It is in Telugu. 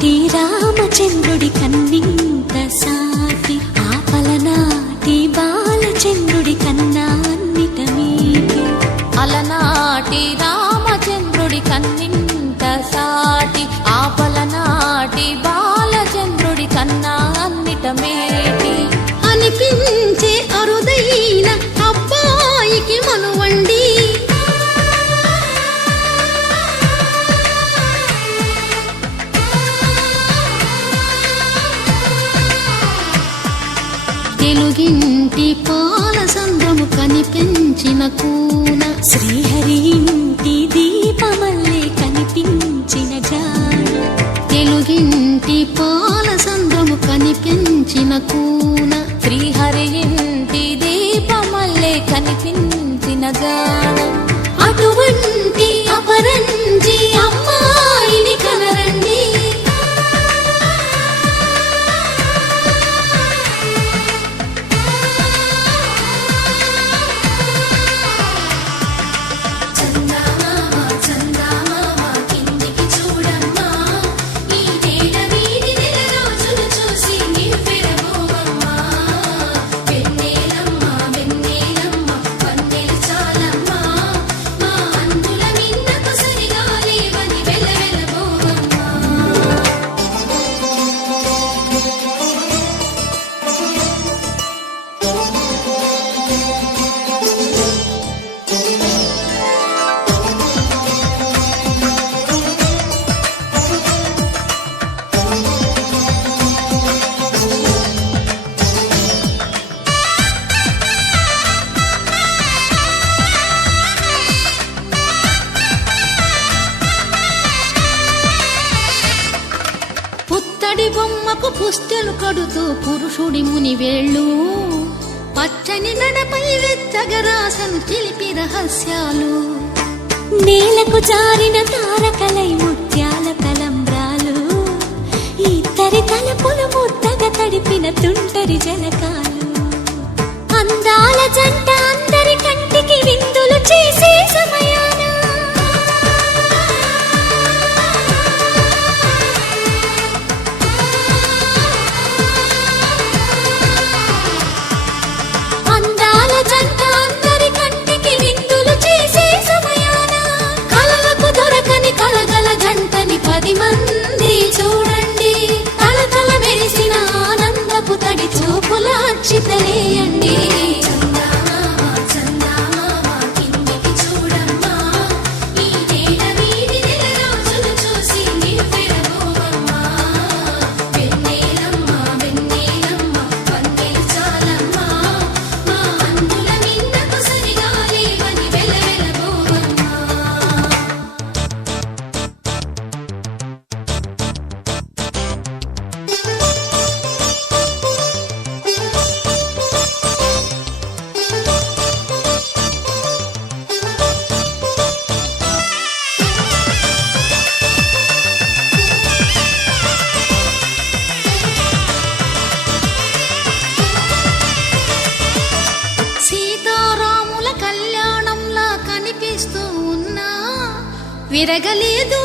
అలనాటి రామచంద్రుడి కన్నింత సాటి ఆపలనాటి బాలచంద్రుడి కన్నా అన్నిట మీటి. అలనాటి రామచంద్రుడి కన్నింత సాటి ఆపలనాటి బాలచంద్రుడి కన్నా అన్నిట మేటి. అనిపించే అరుదైన అబ్బాయికి మనువండి, తెలుగింటి పాలసంద్రము కనిపించిన కూన, శ్రీహరి ఇంటి దీపమల్లే కనిపించిన జాడ. తెలుగింటి పాలసంద్రము కనిపించిన కూన, శ్రీహరి ఇంటి దీపమల్లే కనిపించిన జాడ. అటువంటి అపరంజి అమ్మాయిని కనరండి. పుత్తడి బొమ్మకు పుస్తెలు కడుతూ పురుషుడి ముని వేళ్ళు, పచ్చని నడపై వెచ్చగరాసను చిలిపి రహస్యాలు. నేలకు జారిన తారకలై ముత్యాల తలంబ్రాలు, ఇద్దరి తలపులు ముద్దగా తడిపిన తుంటరి జలకాలు. అందాల జంట అందరి కంటికి విందులు చేసే సమయాన మంది చూడండి, తలతల మెరిసిన ఆనందపు తడి చూపుల అచ్చితలేయండి. విరగలేదు